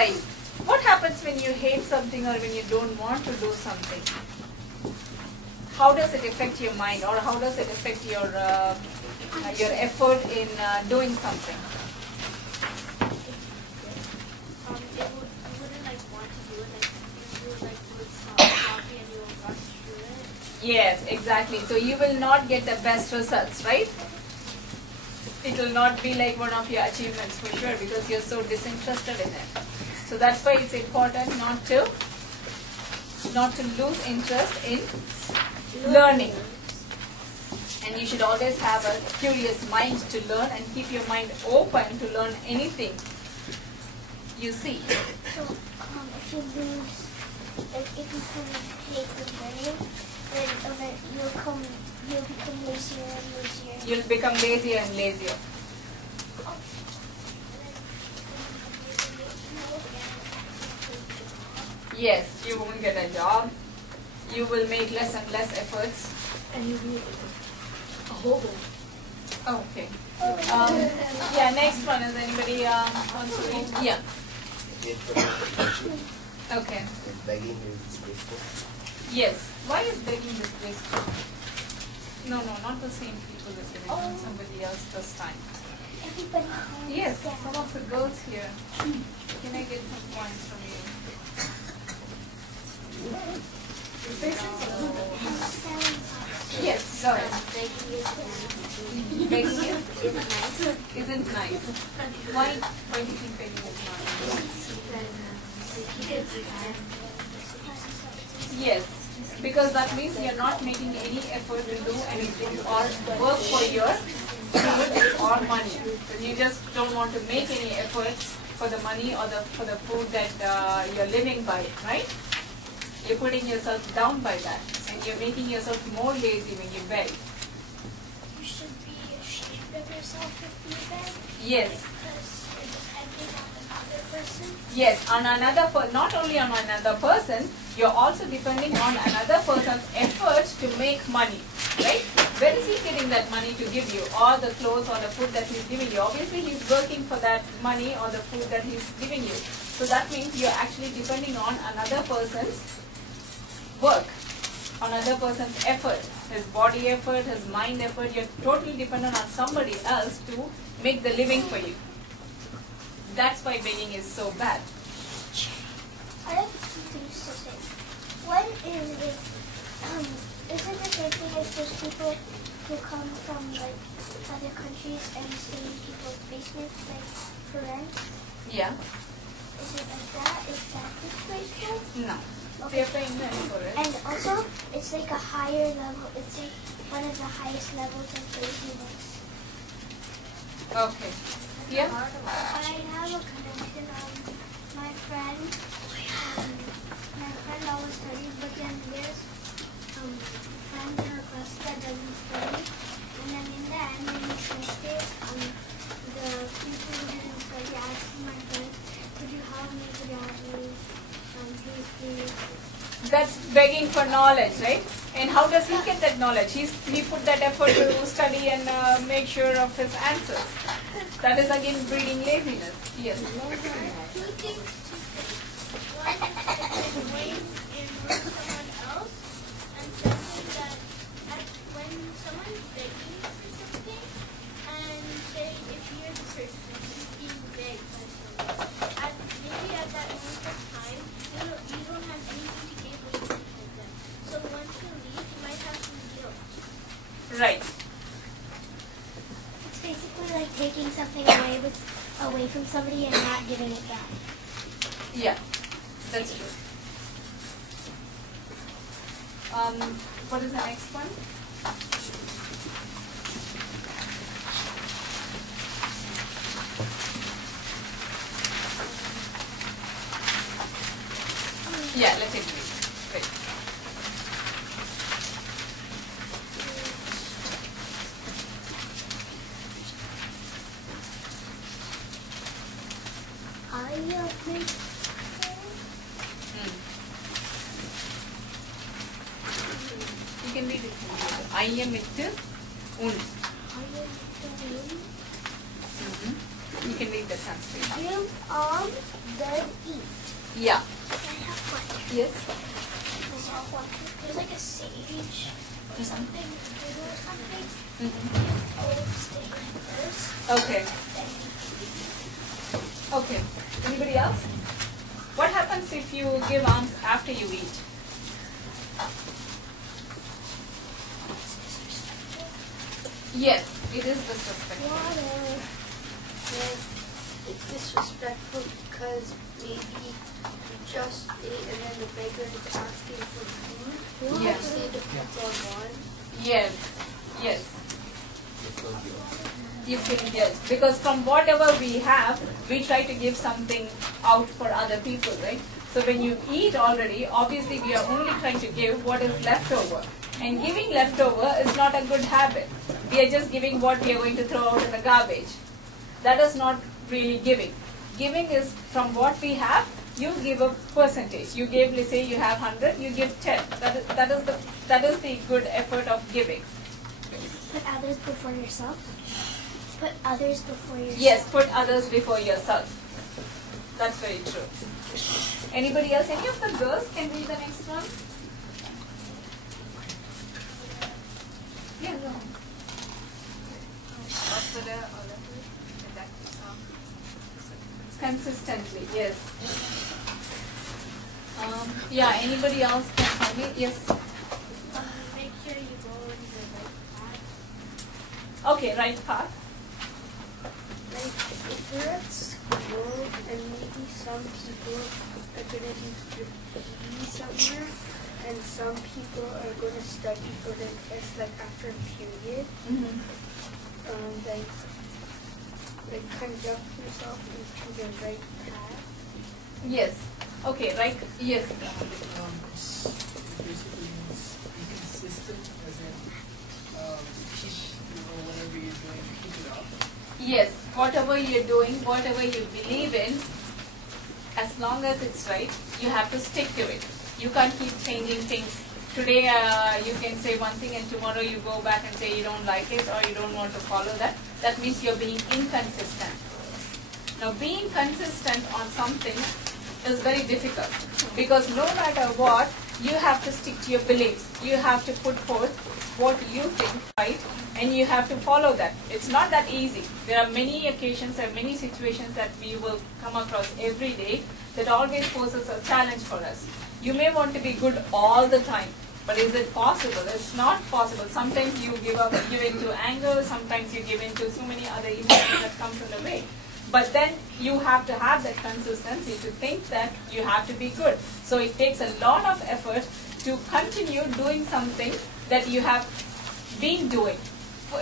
Right. What happens when you hate something or when you don't want to do something? How does it affect your mind, or how does it affect your effort in doing something? You wouldn't like want to do it, like you would like do it sloppy and you will rush through it. Yes, exactly. So you will not get the best results, right? It will not be like one of your achievements for sure because you're so disinterested in it. So that's why it's important not to lose interest in learning. And you should always have a curious mind to learn and keep your mind open to learn anything you see. So, if you lose, if you hate the learning, then you'll become lazier and lazier. You'll become lazier and lazier. Yes, you won't get a job. You will make less and less efforts. And you'll be a hobo. Okay. Yeah, next one is anybody wants to read? Yeah. Okay. Begging is disgraceful. Yes. Why is begging disgraceful? No, not the same people as it is somebody else this time. Everybody. Yes, some of the girls here. Can I get some points from you? Yes, sorry. Begging isn't nice. Why do you think begging is not nice? Yes, because that means you're not making any effort to do anything or work for your food or money. You just don't want to make any efforts for the money or for the food that you're living by, right? You're putting yourself down by that, and you're making yourself more lazy when you beg. You should be ashamed of yourself if you beg. Yes. Because you're depending on another person. Yes, on not only on another person, you're also depending on another person's effort to make money, right? Where is he getting that money to give you, or the clothes or the food that he's giving you? Obviously, he's working for that money or the food that he's giving you. So that means you're actually depending on another person's work, on another person's effort, his body effort, his mind effort. You're totally dependent on somebody else to make the living for you. That's why begging is so bad. I have two things to say. One is isn't the same thing as those people who come from like other countries and stay in people's basements like for rent? Yeah? Is it like that? Is that disgraceful? No. Okay. They're paying money for it. And also, it's like a higher level. It's like one of the highest levels of laziness. Okay. Yeah? I have a connection. My friend always studies, but then there's friends in her class that doesn't study. And then in the end, when he finished it, the people who didn't study asked my friend, "Could you help me? Could you help me? Please." That's begging for knowledge, right? And how does he get that knowledge? He put that effort to study and make sure of his answers. That is again breeding laziness. Yes. Two things. One is like way in someone else, and second that when someone's begging you for something, and say if you're the person who's being begged by someone, maybe at that moment of time you don't have anything to give or something like that. So once you leave, you might have some guilt. Right. It's basically like taking something away from somebody and not giving it back. Yeah. That's true. What is the next one? Yeah, let it be. Great. You can read it. I am it un. You can read the Sanskrit. Give alms then eat. Yeah. I have one. Yes. There's like a sage or something, or something. Mm-hmm. I'll stay first. Okay. Okay. Anybody else? What happens if you give alms after you eat? Yes, it is disrespectful. Water. Yes, it's disrespectful because maybe you just ate and then the beggar is asking for food. Yes. Say the food's all gone. Yes. Yes. You feel yes. Because from whatever we have, we try to give something out for other people, right? So when you eat already, obviously we are only trying to give what is left over. And giving leftover is not a good habit. We are just giving what we are going to throw out in the garbage. That is not really giving. Giving is from what we have, you give a percentage. You gave, let's say you have 100, you give 10. That is the good effort of giving. Put others before yourself. Put others before yourself. Yes, put others before yourself. That's very true. Anybody else? Any of the girls can read the next one? Yeah, go on. Consistently, yes. Yeah, anybody else can tell me? Yes. Make sure you go in the right path. Okay, right path. Like, if you're at school and maybe some people are going to do graffiti somewhere and some people are going to study for their test like after a period, like conduct yourself into the right path. Yes. Okay, right. Yes. Basically means be consistent, as in keep whatever you're doing, keep it up. Yes. Whatever you're doing, whatever you believe in, as long as it's right, you have to stick to it. You can't keep changing things. Today you can say one thing and tomorrow you go back and say you don't like it or you don't want to follow that. That means you're being inconsistent. Now being consistent on something is very difficult because no matter what, you have to stick to your beliefs. You have to put forth what you think, right? And you have to follow that. It's not that easy. There are many occasions and many situations that we will come across every day that always poses a challenge for us. You may want to be good all the time, but is it possible? It's not possible. Sometimes you give into anger, sometimes you give into so many other emotions that comes in the way. But then you have to have that consistency to think that you have to be good. So it takes a lot of effort to continue doing something that you have been doing.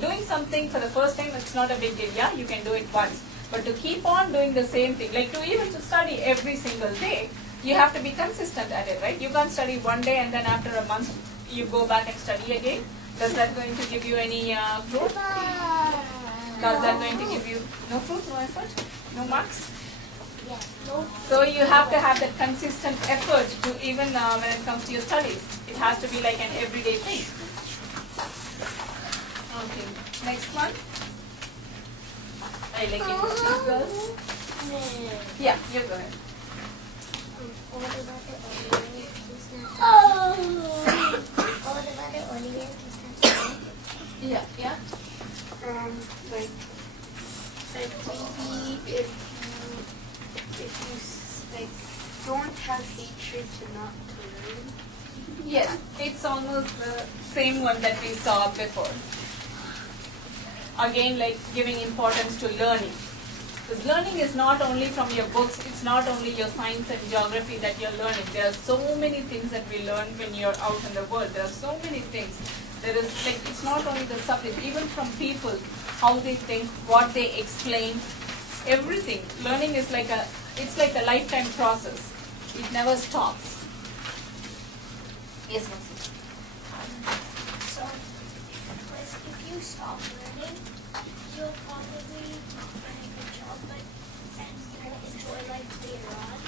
Doing something for the first time, it's not a big deal. Yeah, you can do it once. But to keep on doing the same thing, like to study every single day, you have to be consistent at it, right? You can't study one day and then after a month you go back and study again. Does that going to give you any fruit? Does that going to give you no fruit, no effort, no marks? Yeah. No. So you have to have that consistent effort to even when it comes to your studies. It has to be like an everyday thing. Okay, next one. I like it. Girls. Yeah, you go ahead. All the water Olivia is not. All the water Olivia is not. Yeah, yeah. Like maybe if you like don't have hatred to not to learn. Yes, it's almost the same one that we saw before. Again, like giving importance to learning. Because learning is not only from your books, it's not only your science and geography that you're learning. There are so many things that we learn when you're out in the world. There are so many things. There is like, it's not only the subject, even from people, how they think, what they explain, everything. Learning is like it's like a lifetime process. It never stops. Yes, Maxi. So, if you stop learning, you'll probably not find a good job, but you won't enjoy life later on.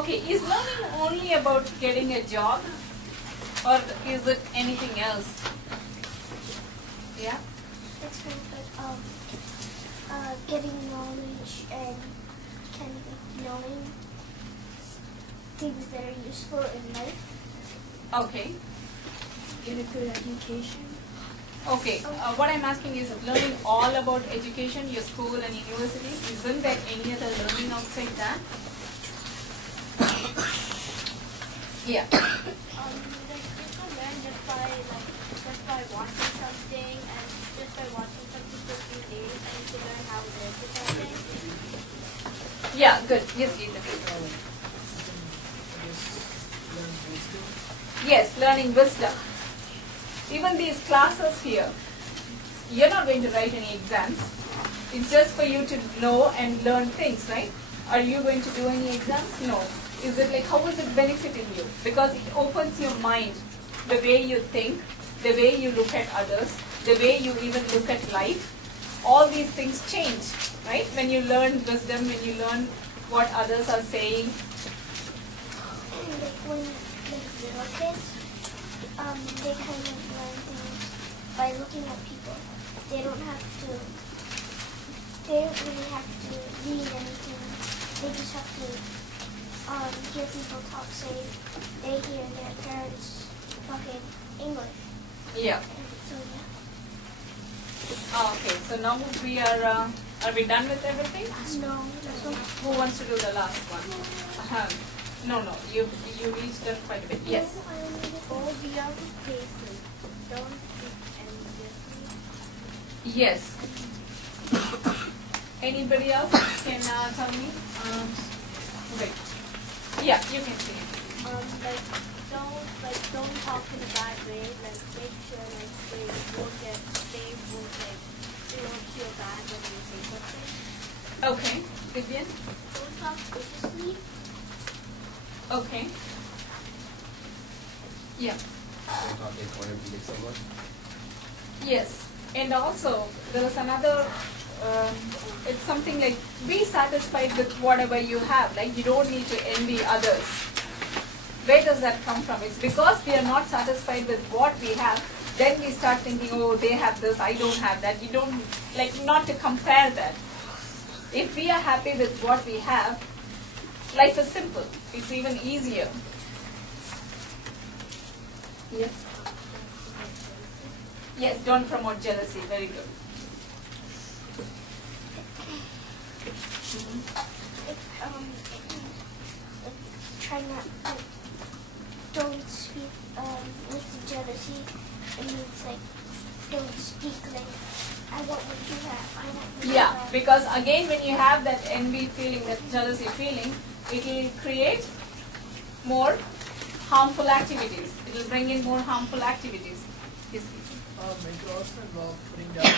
Okay, is learning only about getting a job? Or is it anything else? Yeah? It's kind of getting knowledge and knowing things that are useful in life. Okay. Get a good education. Okay, what I'm asking is learning all about education, your school and university. Isn't there any other learning outside that? Yeah. Like you can learn just by watching something, and just by watching something for a few days, and you can learn how it is or something. Yeah, good. Yes, Geeta. I guess learn wisdom. Yes, learning wisdom. Even these classes here, you're not going to write any exams. It's just for you to know and learn things, right? Are you going to do any exams? No. Is it like, how is it benefiting you? Because it opens your mind, the way you think, the way you look at others, the way you even look at life. All these things change, right? When you learn wisdom, when you learn what others are saying. Like when little kids, they kind of learn things by looking at people. They don't really have to read anything. They just have to hear people talk. Say they hear their parents talking English. Yeah. So yeah. Okay, so now we are we done with everything? No. Who wants to do the last one? No, you each done quite a bit. Yes. Go beyond patience. Don't speak endlessly. Yes. Anybody else can tell me? Wait. Yeah, you can see. Don't talk in a bad way. Like make sure they won't feel bad when you say something. Okay. Vivian? Don't talk viciously. Okay. Yeah. Don't talk in corner beating someone. Yes. And also, there was another, it's something like, be satisfied with whatever you have. Like, you don't need to envy others. Where does that come from? It's because we are not satisfied with what we have, then we start thinking, oh, they have this, I don't have that. You don't, like, not to compare that. If we are happy with what we have, life is simple. It's even easier. Yes? Yes, don't promote jealousy. Very good. Try not to. Don't speak with jealousy. It means like don't speak like I want what you have. I want what you Yeah, have. because again when you have that envy feeling, that jealousy feeling, it will create more harmful activities. It will bring in more harmful activities. Yes. My cross and putting down